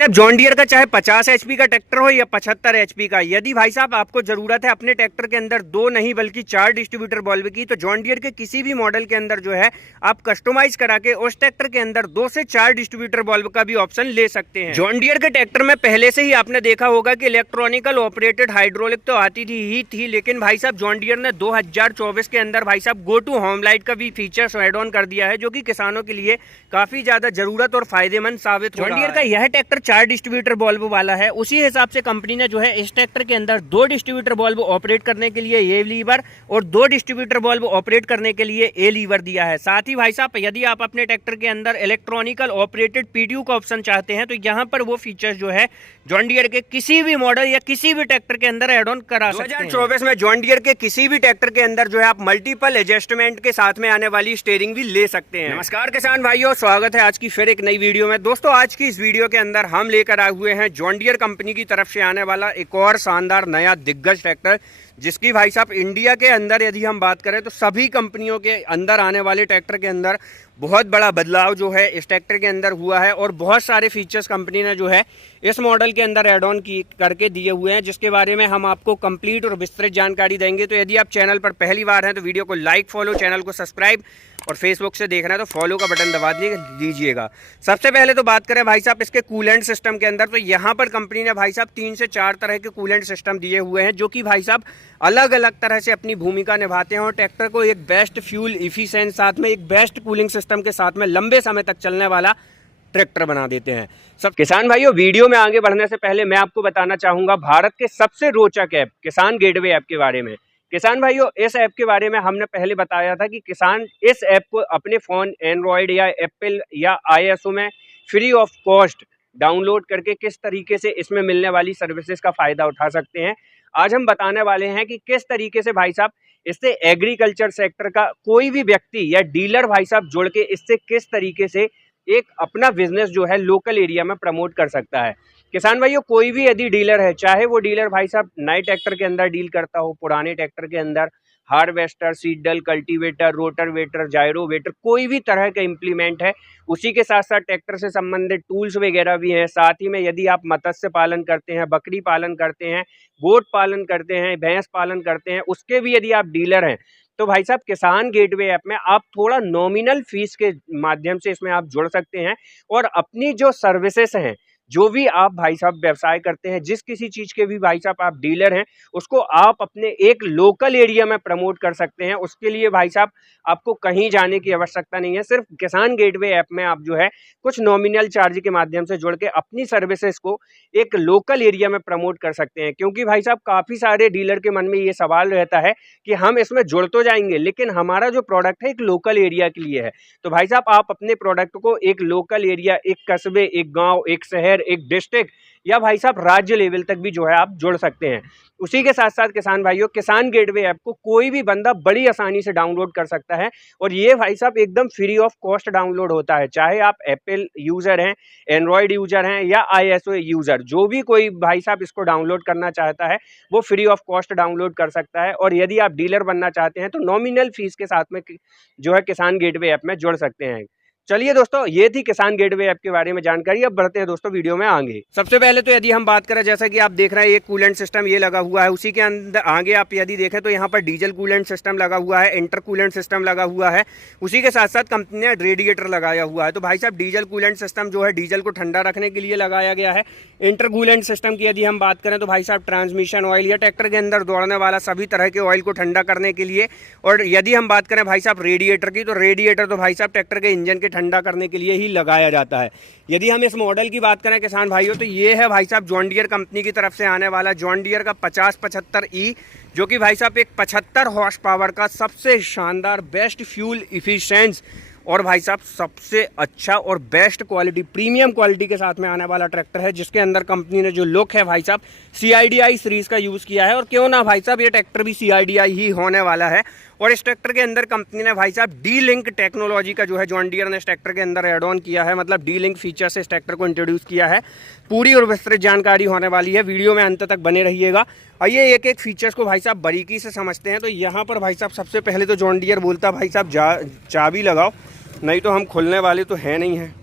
John Deere का चाहे 50 HP का ट्रैक्टर हो या 75 एचपी का, यदि भाई साहब आपको जरूरत है अपने ट्रैक्टर के अंदर 2 नहीं बल्कि 4 डिस्ट्रीब्यूटर बल्ब की, तो जॉन डियर के किसी भी मॉडल के अंदर जो है आप कस्टमाइज करा के उस ट्रैक्टर के अंदर 2 से 4 डिस्ट्रीब्यूटर बल्ब का भी ऑप्शन ले सकते हैं। जॉन डियर के ट्रैक्टर में पहले से ही आपने देखा होगा कि इलेक्ट्रॉनिकल ऑपरेटेड हाइड्रोलिक तो आती थी, लेकिन भाई साहब जॉन डियर ने 2024 के अंदर भाई साहब गो टू होम लाइट का भी फीचर्स ऐड ऑन कर दिया है, जो कि किसानों के लिए काफी ज्यादा जरूरत और फायदेमंद साबित हो रहा है। जॉन डियर का यह ट्रैक्टर 4 डिस्ट्रीब्यूटर बल्ब वाला है। उसी हिसाब से कंपनी ने जो है इस ट्रैक्टर के अंदर 2 डिस्ट्रीब्यूटर बल्ब ऑपरेट करने के लिए ये लीवर और 2 डिस्ट्रीब्यूटर बल्ब ऑपरेट करने के लिए ए लीवर दिया है। साथ ही भाई साहब यदि आप अपने ट्रैक्टर के अंदर इलेक्ट्रॉनिकल ऑपरेटेड पीटीयू का ऑप्शन चाहते हैं, तो यहाँ पर वो फीचर्स जो है जॉन डियर के किसी भी मॉडल या किसी भी ट्रैक्टर के अंदर एड ऑन करा सकते हैं। 2024 में जॉन डियर के किसी भी ट्रैक्टर के अंदर जो है आप मल्टीपल एडजस्टमेंट के साथ में आने वाली स्टीयरिंग भी ले सकते हैं। नमस्कार किसान भाइयों, स्वागत है आज की फिर एक नई वीडियो में। दोस्तों आज की इस वीडियो के अंदर हम लेकर आए हुए हैं जॉन डियर कंपनी की तरफ से आने वाला एक और शानदार नया दिग्गज ट्रैक्टर, जिसकी भाई साहब इंडिया के अंदर यदि हम बात करें तो सभी कंपनियों के अंदर आने वाले ट्रैक्टर के अंदर बहुत बड़ा बदलाव जो है इस ट्रैक्टर के अंदर हुआ है और बहुत सारे फीचर्स कंपनी ने जो है इस मॉडल के अंदर एड ऑन करके दिए हुए हैं, जिसके बारे में हम आपको कंप्लीट और विस्तृत जानकारी देंगे। तो यदि आप चैनल पर पहली बार हैं तो वीडियो को लाइक, फॉलो, चैनल को सब्सक्राइब और फेसबुक से देख रहे हैं तो फॉलो का बटन दबा दीजिएगा। सबसे पहले तो बात करें भाई साहब इसके कूलेंट सिस्टम के अंदर, तो यहाँ पर कंपनी ने भाई साहब 3 से 4 तरह के कूलेंट सिस्टम दिए हुए हैं, जो कि भाई साहब अलग अलग तरह से अपनी भूमिका निभाते हैं और ट्रैक्टर को एक बेस्ट फ्यूल इफिशिएंट साथ में एक बेस्ट कूलिंग सिस्टम के साथ में लंबे समय तक चलने वाला ट्रैक्टर बना देते हैं। सब किसान भाइयों, वीडियो में आगे बढ़ने से पहले मैं आपको बताना चाहूंगा भारत के सबसे रोचक ऐप किसान गेटवे ऐप के बारे में। किसान भाइयों, इस ऐप के बारे में हमने पहले बताया था कि किसान इस ऐप को अपने फ़ोन एंड्रॉयड या एप्पल या आईएसओ में फ्री ऑफ कॉस्ट डाउनलोड करके किस तरीके से इसमें मिलने वाली सर्विसेज का फ़ायदा उठा सकते हैं। आज हम बताने वाले हैं कि किस तरीके से भाई साहब इससे एग्रीकल्चर सेक्टर का कोई भी व्यक्ति या डीलर भाई साहब जुड़ के इससे किस तरीके से एक अपना बिजनेस जो है लोकल एरिया में प्रमोट कर सकता है। किसान भाइयों, कोई भी यदि डीलर है, चाहे वो डीलर भाई साहब नए ट्रैक्टर के अंदर डील करता हो, पुराने ट्रैक्टर के अंदर हार्वेस्टर, सीडल, कल्टीवेटर, रोटरवेटर, जायरोवेटर, कोई भी तरह का इम्प्लीमेंट है, उसी के साथ साथ ट्रैक्टर से संबंधित टूल्स वगैरह भी हैं। साथ ही में यदि आप मत्स्य पालन करते हैं, बकरी पालन करते हैं, गोट पालन करते हैं, भैंस पालन करते हैं, उसके भी यदि आप डीलर हैं, तो भाई साहब किसान गेटवे ऐप में आप थोड़ा नॉमिनल फीस के माध्यम से इसमें आप जुड़ सकते हैं और अपनी जो सर्विसेज हैं, जो भी आप भाई साहब व्यवसाय करते हैं, जिस किसी चीज़ के भी भाई साहब आप डीलर हैं, उसको आप अपने एक लोकल एरिया में प्रमोट कर सकते हैं। उसके लिए भाई साहब आपको कहीं जाने की आवश्यकता नहीं है। सिर्फ किसान गेटवे ऐप में आप जो है कुछ नॉमिनल चार्ज के माध्यम से जुड़ के अपनी सर्विसेज को एक लोकल एरिया में प्रमोट कर सकते हैं। क्योंकि भाई साहब काफ़ी सारे डीलर के मन में ये सवाल रहता है कि हम इसमें जुड़ तो जाएंगे, लेकिन हमारा जो प्रोडक्ट है एक लोकल एरिया के लिए है। तो भाई साहब आप अपने प्रोडक्ट को एक लोकल एरिया, एक कस्बे, एक गाँव, एक शहर, एक डिस्ट्रिक्ट या भाई साहब राज्य लेवल तक भी जो है आप जुड़ सकते हैं। उसी के साथ साथ किसान भाइयों, किसान गेटवे ऐप को कोई भी बंदा बड़ी आसानी से डाउनलोड कर सकता है और ये भाई साहब एकदम फ्री ऑफ कॉस्ट डाउनलोड होता है। चाहे आप एप्पल यूज़र हैं, एंड्रॉयड यूज़र हैं या आईएसओ यूज़र, जो भी कोई भाई साहब इसको डाउनलोड करना चाहता है वो फ्री ऑफ कॉस्ट डाउनलोड कर सकता है। और यदि आप डीलर बनना चाहते हैं तो नॉमिनल फीस के साथ में जो है किसान गेटवे ऐप में जुड़ सकते हैं। चलिए दोस्तों, ये थी किसान गेटवे ऐप के बारे में जानकारी। अब बढ़ते हैं दोस्तों वीडियो में आगे। सबसे पहले तो यदि हम बात करें, जैसा कि आप देख रहे हैं, ये कूलेंट सिस्टम ये लगा हुआ है। उसी के अंदर आगे आप यदि देखें तो यहाँ पर डीजल कूलेंट सिस्टम लगा हुआ है, इंटर कूलेंट सिस्टम लगा हुआ है। उसी के साथ साथ कंपनी ने रेडिएटर लगाया हुआ है। तो भाई साहब डीजल कूलेंट सिस्टम जो है डीजल को ठंडा रखने के लिए लगाया गया है। इंटर कूलेंट सिस्टम की यदि हम बात करें तो भाई साहब ट्रांसमिशन ऑयल या ट्रैक्टर के अंदर दौड़ने वाला सभी तरह के ऑयल को ठंडा करने के लिए। और यदि हम बात करें भाई साहब रेडिएटर की, तो रेडिएटर तो भाई साहब ट्रैक्टर के इंजन के ठंडा करने के लिए ही लगाया जाता है। यदि हम इस मॉडल की बात करें किसान भाइयों, तो ये है भाई साहब जॉन डियर कंपनी की तरफ से आने वाला जॉन डियर का 5075E, जो कि भाई साहब एक 75 हॉर्स पावर का सबसे शानदार बेस्ट फ्यूल इफिशिएंस और भाई साहब सबसे अच्छा और बेस्ट क्वालिटी, प्रीमियम क्वालिटी के साथ में आने वाला ट्रैक्टर है, जिसके अंदर कंपनी ने जो लुक है भाई साहब CIDI सीरीज का यूज़ किया है। और क्यों ना भाई साहब ये ट्रैक्टर भी CIDI ही होने वाला है। और इस ट्रैक्टर के अंदर कंपनी ने भाई साहब D-Link टेक्नोलॉजी का जो है जॉन डियर ने इस ट्रैक्टर के अंदर एड ऑन किया है, मतलब D-Link फीचर से इस ट्रैक्टर को इंट्रोड्यूस किया है। पूरी और विस्तृत जानकारी होने वाली है, वीडियो में अंत तक बने रहिएगा। आइए एक एक फीचर्स को भाई साहब बारीकी से समझते हैं। तो यहाँ पर भाई साहब सबसे पहले तो जॉन डियर बोलता भाई साहब चाबी लगाओ, नहीं तो हम खुलने वाले तो है नहीं हैं।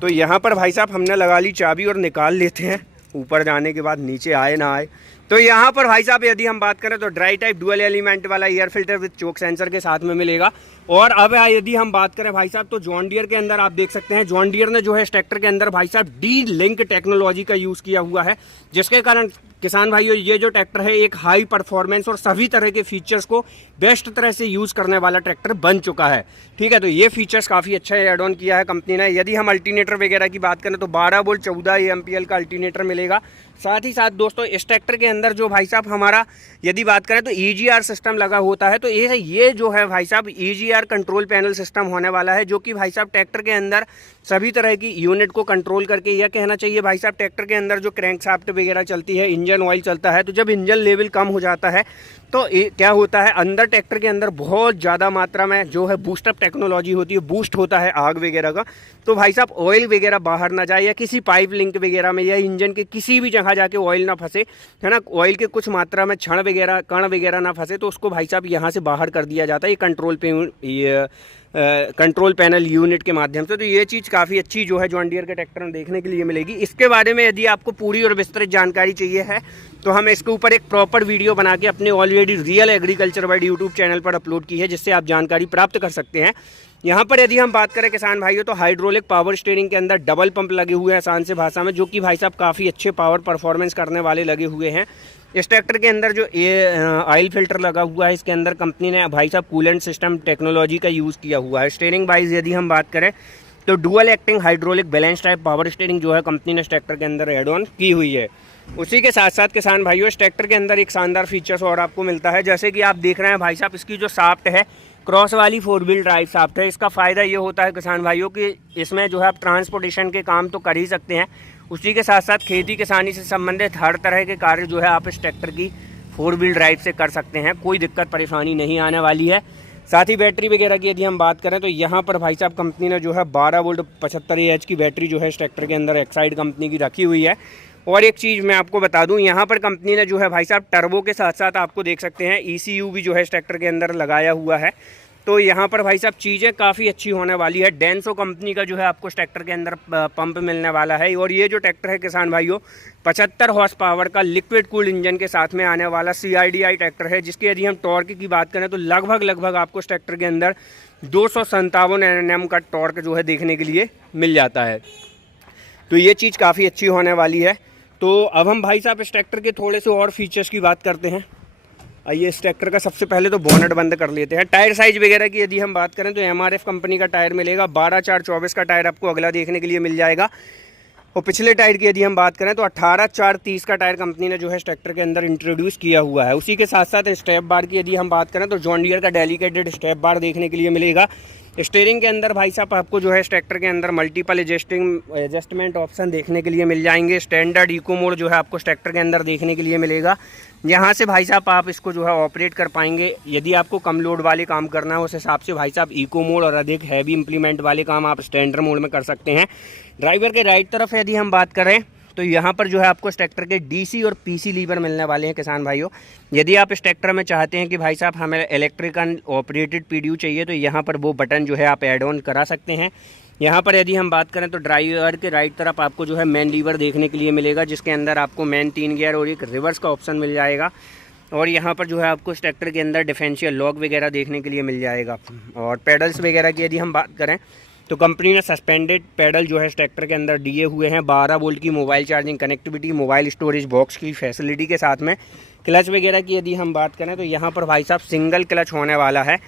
तो यहाँ पर भाई साहब हमने लगा ली चाबी और निकाल लेते हैं ऊपर जाने के बाद, नीचे आए ना आए। तो यहाँ पर भाई साहब यदि हम बात करें तो ड्राई टाइप डुअल एलिमेंट वाला air filter with choke sensor के साथ में मिलेगा। और अब यदि हम बात करें भाई साहब तो जॉन डियर के अंदर आप देख सकते हैं जॉन डियर ने जो है इस ट्रैक्टर के अंदर भाई साहब डी लिंक टेक्नोलॉजी का यूज़ किया हुआ है, जिसके कारण किसान भाइयों ये जो ट्रैक्टर है एक हाई परफॉर्मेंस और सभी तरह के फीचर्स को बेस्ट तरह से यूज़ करने वाला ट्रैक्टर बन चुका है। ठीक है, तो ये फीचर्स काफ़ी अच्छा ऐड ऑन किया है कंपनी ने। यदि हम अल्टरनेटर वगैरह की बात करें तो 12 वोल्ट 14 एम्पीयर का अल्टरनेटर मिलेगा। साथ ही साथ दोस्तों इस ट्रैक्टर के अंदर जो भाई साहब हमारा यदि बात करें तो EGR सिस्टम लगा होता है। तो ये जो है भाई साहब EGR कंट्रोल पैनल सिस्टम होने वाला है, जो कि भाई साहब ट्रैक्टर के अंदर सभी तरह की यूनिट को कंट्रोल करके, यह कहना चाहिए भाई साहब ट्रैक्टर के अंदर जो क्रैंकशाफ्ट वगैरह चलती है, इंजन ऑयल चलता है, तो जब इंजन लेवल कम हो जाता है तो क्या होता है अंदर ट्रैक्टर के अंदर बहुत ज़्यादा मात्रा में जो है बूस्टअप टेक्नोलॉजी होती है, बूस्ट होता है आग वगैरह का। तो भाई साहब ऑयल वगैरह बाहर ना जाए या किसी पाइप लिंक वगैरह में या इंजन के किसी भी जगह जाके ऑयल ना फंसे, है ना, ऑयल के कुछ मात्रा में क्षण वगैरह कण वगैरह ना फंसे, तो उसको भाई साहब यहाँ से बाहर कर दिया जाता है ये कंट्रोल पैनल यूनिट के माध्यम से। तो ये चीज़ काफ़ी अच्छी जो है जॉन डियर के ट्रैक्टर में देखने के लिए मिलेगी। इसके बारे में यदि आपको पूरी और विस्तृत जानकारी चाहिए है तो हम इसके ऊपर एक प्रॉपर वीडियो बना के अपने already real agriculture world YouTube channel पर अपलोड की है, जिससे आप जानकारी प्राप्त कर सकते हैं। यहाँ पर यदि हम बात करें किसान भाइयों तो हाइड्रोलिक पावर स्टीयरिंग के अंदर डबल पंप लगे हुए हैं आसान से भाषा में, जो कि भाई साहब काफ़ी अच्छे पावर परफॉर्मेंस करने वाले लगे हुए हैं। इस ट्रैक्टर के अंदर जो ऑयल फिल्टर लगा हुआ है, इसके अंदर कंपनी ने भाई साहब कूलेंट सिस्टम टेक्नोलॉजी का यूज़ किया हुआ है। स्टीयरिंग वाइज यदि हम बात करें तो dual acting hydraulic balance type power steering जो है कंपनी ने इस ट्रैक्टर के अंदर एड ऑन की हुई है। उसी के साथ साथ किसान भाइयों इस ट्रैक्टर के अंदर एक शानदार फीचर्स और आपको मिलता है, जैसे कि आप देख रहे हैं भाई साहब इसकी जो शाफ्ट है क्रॉस वाली 4 व्हील ड्राइव शाफ्ट है। इसका फ़ायदा ये होता है किसान भाइयों कि इसमें जो है आप ट्रांसपोर्टेशन के काम तो कर ही सकते हैं, उसी के साथ साथ खेती किसानी से संबंधित हर तरह के कार्य जो है आप इस ट्रैक्टर की 4 व्हील ड्राइव से कर सकते हैं, कोई दिक्कत परेशानी नहीं आने वाली है। साथ ही बैटरी वगैरह की यदि हम बात करें तो यहाँ पर भाई साहब कंपनी ने जो है 12 वोल्ट 75 AH की बैटरी जो है इस ट्रैक्टर के अंदर एक्साइड कंपनी की रखी हुई है। और एक चीज़ मैं आपको बता दूं, यहाँ पर कंपनी ने जो है भाई साहब टर्बो के साथ साथ आपको देख सकते हैं ECU भी जो है इस ट्रैक्टर के अंदर लगाया हुआ है। तो यहाँ पर भाई साहब चीज़ें काफ़ी अच्छी होने वाली है। डेंसो कंपनी का जो है आपको इस ट्रैक्टर के अंदर पंप मिलने वाला है। और ये जो ट्रैक्टर है किसान भाइयों 75 हॉर्स पावर का लिक्विड कूल्ड इंजन के साथ में आने वाला CIDI ट्रैक्टर है, जिसकी यदि हम टॉर्क की बात करें तो लगभग आपको इस ट्रैक्टर के अंदर 257 Nm का टॉर्क जो है देखने के लिए मिल जाता है। तो ये चीज़ काफ़ी अच्छी होने वाली है। तो अब हम भाई साहब इस ट्रैक्टर के थोड़े से और फीचर्स की बात करते हैं। आइए इस ट्रैक्टर का सबसे पहले तो बोनट बंद कर लेते हैं। टायर साइज वगैरह की यदि हम बात करें तो MRF कंपनी का टायर मिलेगा। 12/4/24 का टायर आपको अगला देखने के लिए मिल जाएगा। और पिछले टायर की यदि हम बात करें तो 18/4/30 का टायर कंपनी ने जो है इस ट्रैक्टर के अंदर इंट्रोड्यूस किया हुआ है। उसी के साथ साथ स्टेप बार की यदि हम बात करें तो जॉन डियर का डेडिकेटेड स्टेप बार देखने के लिए मिलेगा। स्टीयरिंग के अंदर भाई साहब आपको जो है इस ट्रैक्टर के अंदर मल्टीपल एडजस्टमेंट ऑप्शन देखने के लिए मिल जाएंगे। स्टैंडर्ड इको मोड जो है आपको इस ट्रैक्टर के अंदर देखने के लिए मिलेगा। यहाँ से भाई साहब आप इसको जो है ऑपरेट कर पाएंगे। यदि आपको कम लोड वाले काम करना है उस हिसाब से भाई साहब इको मोड और अधिक हैवी इंप्लीमेंट वाले काम आप स्टैंडर्ड मोड में कर सकते हैं। ड्राइवर के राइट तरफ यदि हम बात करें तो यहाँ पर जो है आपको इस ट्रैक्टर के DC और PC लीवर मिलने वाले हैं किसान भाइयों। यदि आप इस ट्रैक्टर में चाहते हैं कि भाई साहब हमें इलेक्ट्रिकल ऑपरेटेड PDU चाहिए तो यहाँ पर वो बटन जो है आप ऐड ऑन करा सकते हैं। यहाँ पर यदि हम बात करें तो ड्राइवर के राइट तरफ आपको जो है मेन लीवर देखने के लिए मिलेगा, जिसके अंदर आपको मेन 3 गियर और एक रिवर्स का ऑप्शन मिल जाएगा। और यहाँ पर जो है आपको इस ट्रैक्टर के अंदर डिफरेंशियल लॉक वगैरह देखने के लिए मिल जाएगा। और पेडल्स वगैरह की यदि हम बात करें तो कंपनी ने सस्पेंडेड पैडल जो है इस ट्रैक्टर के अंदर दिए हुए हैं। 12 वोल्ट की mobile charging connectivity, mobile storage box की फैसिलिटी के साथ में। क्लच वगैरह की यदि हम बात करें तो यहाँ पर भाई साहब सिंगल क्लच होने वाला है।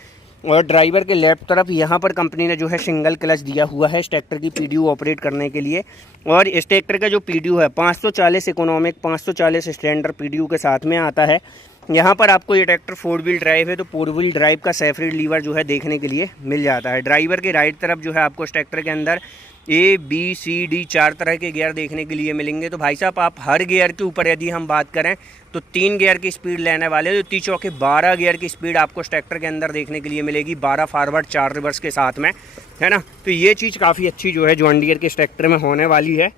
और ड्राइवर के लेफ्ट तरफ यहाँ पर कंपनी ने जो है सिंगल क्लच दिया हुआ है इस ट्रैक्टर की PDU ऑपरेट करने के लिए। और इस ट्रैक्टर का जो PDU है 540 इकोनॉमिक 540 स्टैंडर्ड PDU के साथ में आता है। यहाँ पर आपको ये ट्रैक्टर 4 व्हील ड्राइव है तो 4 व्हील ड्राइव का सेपरेट लीवर जो है देखने के लिए मिल जाता है। ड्राइवर के राइट तरफ जो है आपको इस ट्रैक्टर के अंदर A, B, C, D 4 तरह के गियर देखने के लिए मिलेंगे। तो भाई साहब आप हर गियर के ऊपर यदि हम बात करें तो 3 गियर की स्पीड लेने वाले तो 3 चौके 12 गियर की स्पीड आपको इस ट्रैक्टर के अंदर देखने के लिए मिलेगी, 12 फॉरवर्ड 4 रिवर्स के साथ में, है ना। तो ये चीज़ काफ़ी अच्छी जो है जॉन डियर के इस ट्रैक्टर में होने वाली है।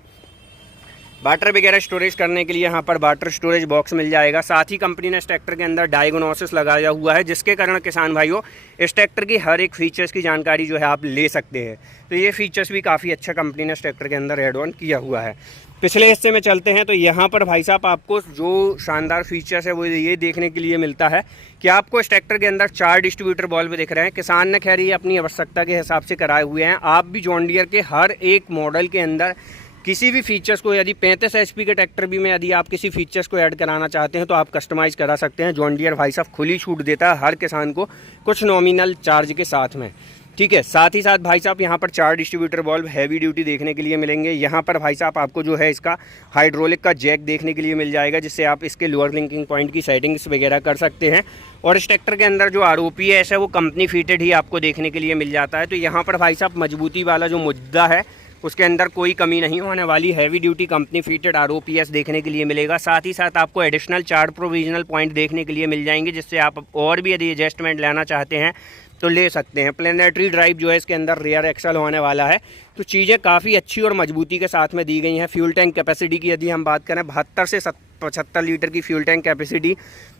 वाटर वगैरह स्टोरेज करने के लिए यहाँ पर वाटर स्टोरेज बॉक्स मिल जाएगा। साथ ही कंपनी ने इस ट्रैक्टर के अंदर डायग्नोसिस लगाया हुआ है, जिसके कारण किसान भाइयों इस ट्रैक्टर की हर एक फीचर्स की जानकारी जो है आप ले सकते हैं। तो ये फीचर्स भी काफ़ी अच्छा कंपनी ने इस ट्रैक्टर के अंदर एड ऑन किया हुआ है। पिछले हिस्से में चलते हैं तो यहाँ पर भाई साहब आपको जो शानदार फीचर्स है वो ये देखने के लिए मिलता है कि आपको इस ट्रैक्टर के अंदर 4 डिस्ट्रीब्यूटर बल्ब दिख रहे हैं। किसान ने खैर ये अपनी आवश्यकता के हिसाब से कराए हुए हैं। आप भी जॉन डियर के हर एक मॉडल के अंदर किसी भी फीचर्स को, यदि 35 HP के ट्रैक्टर भी में यदि आप किसी फीचर्स को ऐड कराना चाहते हैं तो आप कस्टमाइज़ करा सकते हैं। जॉन डियर भाई साहब खुली छूट देता है हर किसान को कुछ नॉमिनल चार्ज के साथ में, ठीक है। साथ ही साथ भाई साहब यहाँ पर 4 डिस्ट्रीब्यूटर बल्ब हैवी ड्यूटी देखने के लिए मिलेंगे। यहाँ पर भाई साहब आपको जो है इसका हाइड्रोलिक का जैक देखने के लिए मिल जाएगा, जिससे आप इसके लोअर लिंकिंग पॉइंट की सेटिंग्स वगैरह कर सकते हैं। और इस ट्रैक्टर के अंदर जो ROPS है वो कंपनी फिटेड ही आपको देखने के लिए मिल जाता है। तो यहाँ पर भाई साहब मजबूती वाला जो मुद्दा है उसके अंदर कोई कमी नहीं होने वाली। Heavy duty company fitted ROPS देखने के लिए मिलेगा। साथ ही साथ आपको एडिशनल 4 प्रोविजनल पॉइंट देखने के लिए मिल जाएंगे, जिससे आप और भी यदि एडजस्टमेंट लेना चाहते हैं तो ले सकते हैं। प्लेनेटरी ड्राइव जो है इसके अंदर रियर एक्सल होने वाला है। तो चीज़ें काफ़ी अच्छी और मजबूती के साथ में दी गई हैं। फ्यूल टैंक कैपेसिटी की यदि हम बात करें 72 से 75 लीटर की फ्यूल टैंक कैपेसिटी।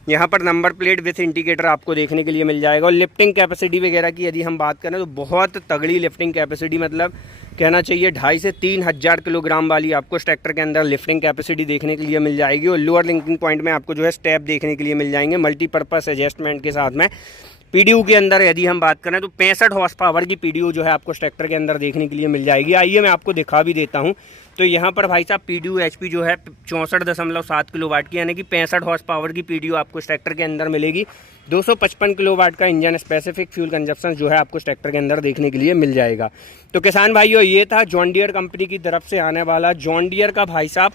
यहाँ पर नंबर प्लेट विथ इंडिकेटर आपको देखने के लिए मिल जाएगा। और लिफ्टिंग कैपेसिटी वगैरह की यदि हम बात करें तो बहुत तगड़ी लिफ्टिंग कैपेसिटी, मतलब कहना चाहिए 2,500 से 3,000 किलोग्राम वाली आपको इस ट्रैक्टर के अंदर लिफ्टिंग कैपेसिटी देखने के लिए मिल जाएगी। और लोअर लिंकिंग पॉइंट में आपको जो है स्टेप देखने के लिए मिल जाएंगे मल्टीपर्पज़ एडजस्टमेंट के साथ में। PDU के अंदर यदि हम बात करें तो 65 हॉर्स पावर की PDU जो है आपको इस ट्रैक्टर के अंदर देखने के लिए मिल जाएगी। आइए मैं आपको दिखा भी देता हूं। तो यहाँ पर भाई साहब PDU HP जो है 64.7 किलोवाट की, यानी कि 65 हॉर्स पावर की PDU आपको इस ट्रैक्टर के अंदर मिलेगी। 255 किलोवाट का इंजन स्पेसिफिक फ्यूल कंजप्शन जो है आपको इस ट्रैक्टर के अंदर देखने के लिए मिल जाएगा। तो किसान भाइयों ये था जॉन डियर कंपनी की तरफ से आने वाला जॉन डियर का भाई साहब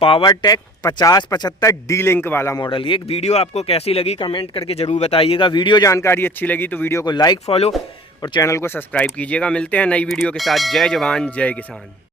पावरटेक 5075 D लिंक वाला मॉडल। ये एक वीडियो आपको कैसी लगी कमेंट करके जरूर बताइएगा। वीडियो जानकारी अच्छी लगी तो वीडियो को लाइक, फॉलो और चैनल को सब्सक्राइब कीजिएगा। मिलते हैं नई वीडियो के साथ। जय जवान जय किसान।